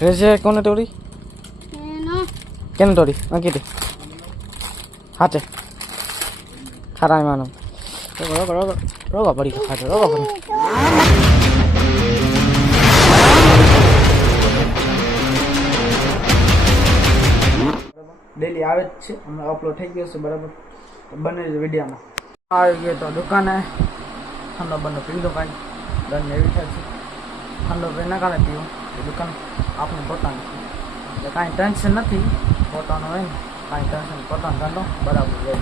રેજે કોને તોડી કેને તોડી આ કીધી હાચે ખરા માનો રોગો રોગો રોગો પડી ખાટો રોગો પડી ડેલી આવે જ છે. હમણાં અપલોડ થઈ ગયો છે બરાબર. બને વિડીયામાં. આવી ગયો તો દુકાને. ઠંડો બંને પીધો કાંઈ. બંને એવી થાય છે. ઠંડો એના ના કારણે પીવું. એ દુકાન આપણે પોતાની એટલે કાંઈ ટેન્શન નથી, પોતાનું હોય ને, કાંઈ ટેન્શન પોતાનો ધંધો, બરાબર રહે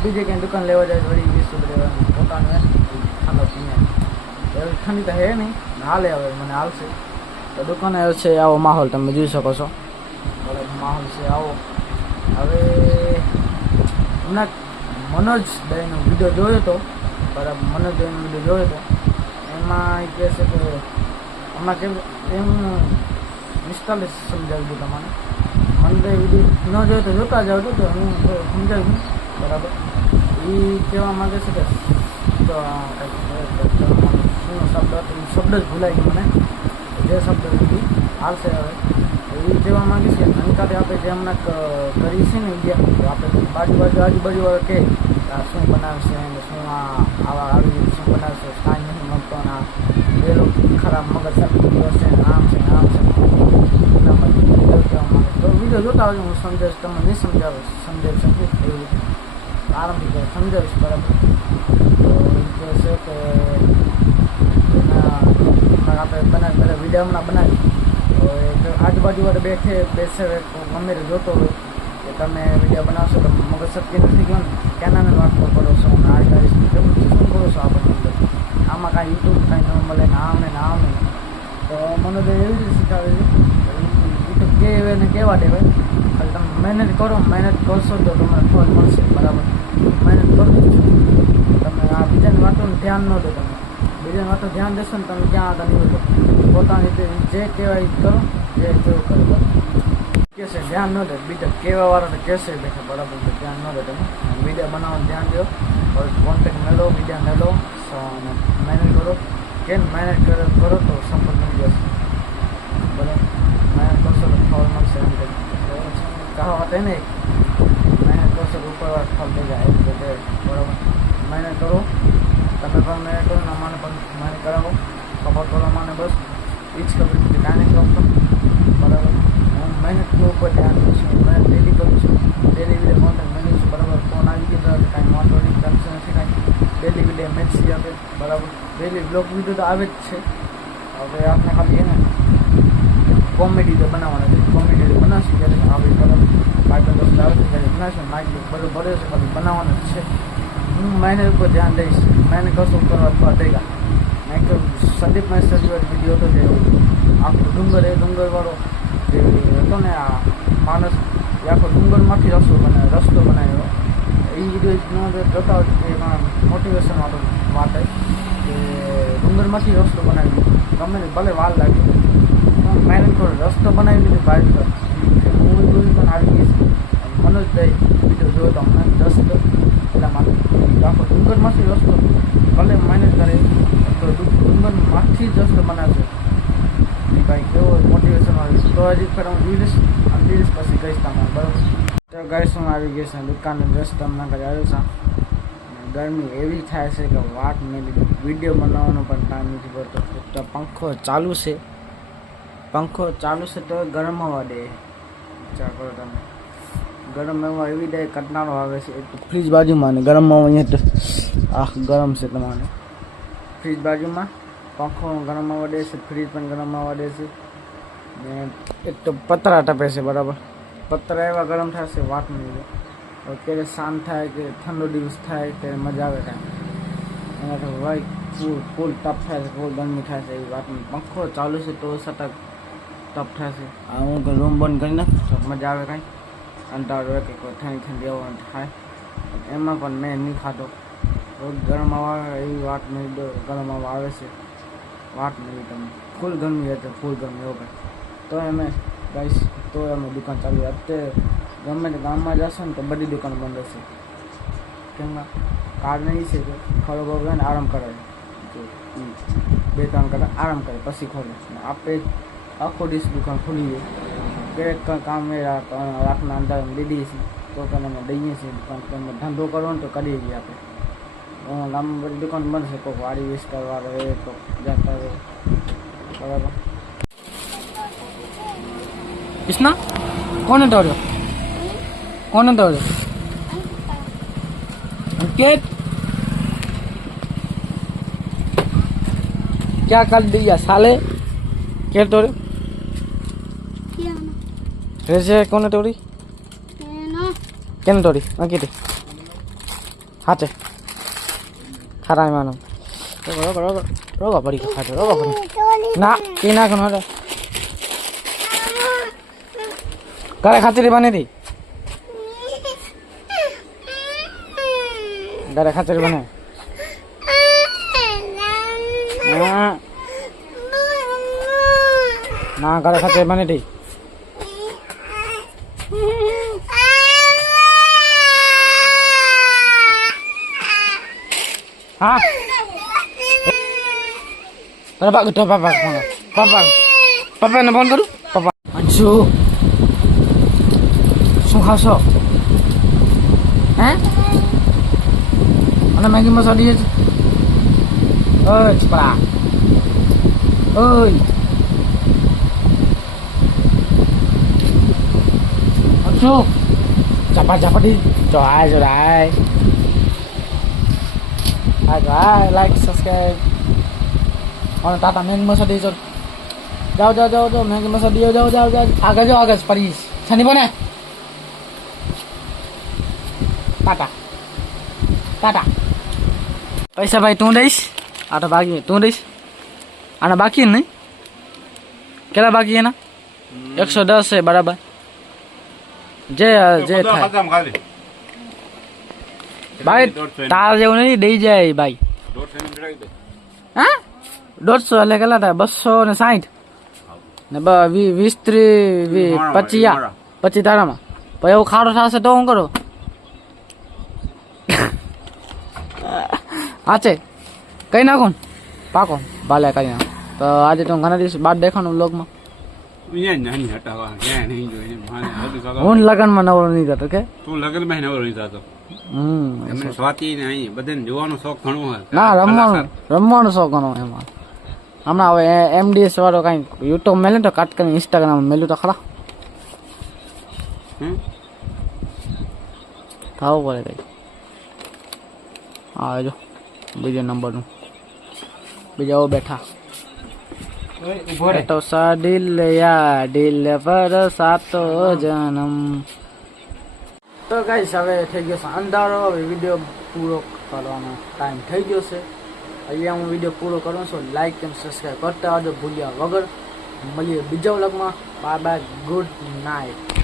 બીજે ક્યાંય દુકાન લેવા જાય વળી વીસ લેવાનું, પોતાનું હોય ને ઠંડો પીને. એવી ઠંડી તો હે નહીં હાલે હવે, મને હાલશે. તો દુકાને છે, આવો માહોલ, તમે જોઈ શકો છો. બરાબર માહોલ છે, આવો. હવે હમણાં મનોજ દયનો વીડિયો જોયો હતો બરાબર મનોજ દયનો વીડિયો જોયો હતો એમાં કહે છે કે, હમણાં કેમ એમ પિસ્તાલીસ સમજાવી દઉં તમને મને તો ન જોઈએ તો જોતા જાવ તો હું સમજાવી દઉં બરાબર? એ કહેવા માંગે છે કે શું શબ્દ હતો એ શબ્દ જ ભૂલાઈ ગયો મને. જે શબ્દ હાલશે હવે. એ કહેવા માંગે છે અંકાતે આપણે જે હમણાં કરી છે ને વીડિયો આપણે બાજુ બાજુ આજુબાજુ વાળા કે શું બનાવશે શું આવા આવી શું બનાવશે કાંઈ નથી મળતો ને આ પેલો ખરાબ મગજ સર્કિટ છે ને આમ છે ને આમ છે એના માટે વીડિયો કહેવા માંગે તો વીડિયો જોતા આવજો હું સમજાવીશ તમને નહીં સમજાવું સમજાવી શકીશ એવી રીતે આરામથી કહે સમજાવીશ બરાબર તો એ કહે છે કે એના હમણાં આપણે બનાવી બધા વીડિયો હમણાં બનાવી તો એ જો આજુબાજુ વાળા બેઠે બેસે ગમે તે જોતો હોય કે તમે વીડિયો બનાવશો તો મગજ શક્તિ નથી ગયો ને કેનાને વાતો કરો છો ને આ કરીશ કેમ શું કરો છો આપણે અંદર આમાં કાંઈ યુટ્યુબ કાંઈ ન મળે, ને આમ ને ને આમ ને. તો મને તો એવી રીતે શીખાવે યુટ્યુબ કે એને કહેવા દે ખાલી તમે મહેનત કરો, મહેનત કરશો તો તમને ફળ મળશે, બરાબર? મહેનત કરો. તમે આ બીજાની વાતોનું ધ્યાન ન દો તમે. બીજાની વાતો ધ્યાન દેશો ને તમે ક્યાં આગળ નીકળો પોતાની રીતે જે કહેવાય કરો, જે જેવું કરો કહેશે ધ્યાન ન દે. બીજા કેવા વાળાને કહેશે બેઠા બરાબર? ધ્યાન ન દે તમે. વીડિયો બનાવવાનું ધ્યાન દો. કોન્ટેક્ટ મેળવો બીજા મેળવો. અને કરો. કેમ મહેનત કરો કરો તો સફળ મળી જશે. બરાબર મહેનત કરશો તો ફળ મળશે એમ કહાવત હે ને મહેનત કરશો તો ઉપર ફળ થઈ જાય એમ કે બરાબર? મહેનત કરો. તમે પણ મહેનત કરો ને અમાને પણ મહેનત કરાવો. સપોર્ટ કરો અમાને બસ. એ જ ખબર છે કાંઈ નહીં બરાબર? હું મહેનત ઉપર ધ્યાન દઉં છું? મહેનત ડેલી કરું છું. ડેલી વીડિયો કોન્ટેક્ટ મેળવું છું બરાબર ફોન આવી ગયો તો કાંઈ વાંધો નહીં ટેન્શન નથી કાંઈ વીડિયો મેસેજ આપે. બરાબર. ડેલી બ્લોગ વીડિયો તો આવે જ છે. હવે આપણે ખાલી એને કોમેડી તો બનાવવાના છે. કોમેડી તો બનાવશું જ્યારે આપણે બરાબર. બાઈક દોસ્ત આવે છે ત્યારે બનાવશે. માઇક બધું ભરે છે, ખાલી બનાવવાનું જ છે. હું મહેનત ઉપર ધ્યાન દઈશ. મહેનત કશું કરવા દેગા મેં તો સંદીપ વાળી વીડિયો હતો જે આખો ડુંગર, એ ડુંગરવાળો જે હતો ને આ માણસ, એ આખો ડુંગરમાંથી રસ્તો બનાવ્યો રસ્તો બનાવ્યો. એ જો જોતા હોય એમાં મોટિવેશન વાળો વાત કે ડુંગરમાંથી રસ્તો બનાવી ગમે તે ભલે વાર લાગે. મહેનત કરો રસ્તો બનાવી દીધો પર હું જોઈ પણ આવી ગઈ છે. મનોજ દઈ વીડિયો જોયો તો હમણાં રસ્તો એટલા માટે. આખો ડુંગરમાંથી રસ્તો. ભલે મહેનત કરે તો ડુંગરમાંથી જ રસ્તો બનાવશે. એ ભાઈ કેવો મોટિવેશન વાળું તો હજી ફેર હું અને જોઈ પછી કહીશ તમારે બરાબર? તો ગાઈસ હું આવી ગયો છે? દુકાનનો દસ તમને કરાવ્યો છું. ગરમી એવી થાય છે કે વાત લીધી વીડિયો બનાવવાનો પણ ટાઈમ નથી પડતો. તો પંખો ચાલુ છે. પંખો ચાલુ છે તો ગરમ હવા દે. વિચાર કરો તમે. ગરમ હવા એવી દે કટનારો આવે છે. ફ્રીજ બાજુમાં ને ગરમ હવા અહીંયા તો, આહ, ગરમ છે તમારે. ફ્રીજ બાજુમાં પંખો ગરમ હવા દે છે ફ્રીજ પણ ગરમ હવા દે છે. ને એક તો પતરા ટપે છે, બરાબર. પતરા એવા ગરમ થશે વાત નહીં ક્યારે શાંત થાય કે ઠંડો દિવસ થાય, ત્યારે મજા આવે કાંઈ. એનાથી ભાઈ, ફૂલ ફૂલ તપ થાય છે, ફૂલ ગરમી થાય છે વાત નહીં પંખો ચાલુ છે તો સતત તપ થશે આ હું રૂમ બંધ કરી નાખું તો મજા આવે કાંઈ. કંટાળો હોય કે કોઈ ઠંડી ઠંડી આવવાનું થાય. એમાં પણ મેં નહીં ખાતો રોજ ગરમ હવા એવી વાત નહીં ગરમ હવા આવે છે. વાત નહીં તમે ફૂલ ગરમી હતી ફૂલ ગરમી, એવું કંઈ. તો એમ ગાઈશ તો અમે દુકાન ચાલુ અત્યારે ગમે તે ગામમાં જશો ને તો બધી દુકાન બંધ હશે. કેમ કારણ એ છે કે ખરો ને આરામ કરે. બે ત્રણ કલાક આરામ કરે, પછી ખોલે. આપણે આખો દિવસ દુકાન ખોલીએ ક્યારેક કામ એ રાતના અંદર લીધી છે તો પણ અમે દઈએ છીએ. દુકાન તમે ધંધો કરો ને તો કરીએ છીએ આપણે. લાંબી બધી દુકાન બનશે કોઈ વાડી વિસ્તારવાળો એ તો જતા રહે બરાબર? కృష్ణ कौन है दौड़ो कौन है दौड़ो अंकित क्या कर दिया साले क्या तोड़े कैसे कौन है तोड़ी কেন তোড়ি আঁকিতে হাতে খারাই মানো রোগ রোগ রোগ পরীক্ষা খাটো রোগ না কি না কোনো કોનો હટે ઘરે ખાચરી બની હતી ઘરે ખાચરી બને ના ના ઘરે ખાચરી બની હતી હા પપ્પા તો પપ્પા ફોન પપ્પા પપ્પાને ફોન કરું પપ્પા Anshu langsung khosok. Eh mana lagi masa dia? Cepat. Oi. Masuk. Cepat-cepat di. Doa sudah Hai guys, like, subscribe. और tata मैंग मसा डी जाओ जाओ जाओ जाओ मैंग मसा दियो जाओ जाओ जाओ आगे जाओ ટાટા ટાટા પૈસા ભાઈ તું દઈશ આ તો બાકી તું દઈશ આના બાકી નહીં કેટલા બાકી એના એકસો દસ છે બરાબર જે જે થાય ભાઈ તારા જેવું નહીં દઈ જાય ભાઈ હા દોઢસો એટલે કેટલા થાય બસો ને સાઠ ને વીસ ત્રીસ પચીસ પચીસ તારામાં પછી એવું ખાડો થશે તો હું કરો હા છે કઈ નાખો ને? પાકો ભલે કરી નાખો તો આજે તો ઘણા દિવસ બાદ બધું કાકા. હું લગનમાં નવરો નહીં થતો કે? તું લગનમાં નવરો નહીં થતો. હમ સ્વાતિ ને અહીં બધાને જોવાનો શોખ ઘણો હોય. ના રમવાનું રમવાનો શોખ ઘણો એમાં. હમણાં હવે એમડીએસ વાળો કાંઈ યુટ્યુબ મેલે તો કાટ કરીને ઇન્સ્ટાગ્રામ મેલું તો ખરા? થવું પડે કઈ. હા જો બીજો નંબરનું. બીજા ઓ બેઠા. તો સા ઢીલ યા ઢીલ પર સાતો જન્મ. તો ગાઈસ હવે થઈ ગયો છે અંધારો. હવે વીડિયો પૂરો કરવાનો ટાઈમ થઈ ગયો છે. અહીંયા હું વીડિયો પૂરો કરું છું. લાઈક એમ સબસ્ક્રાઈબ કરતા આવજો ભૂલ્યા વગર. મળીએ બીજા વ્લોગમાં બાય બાય ગુડ નાઇટ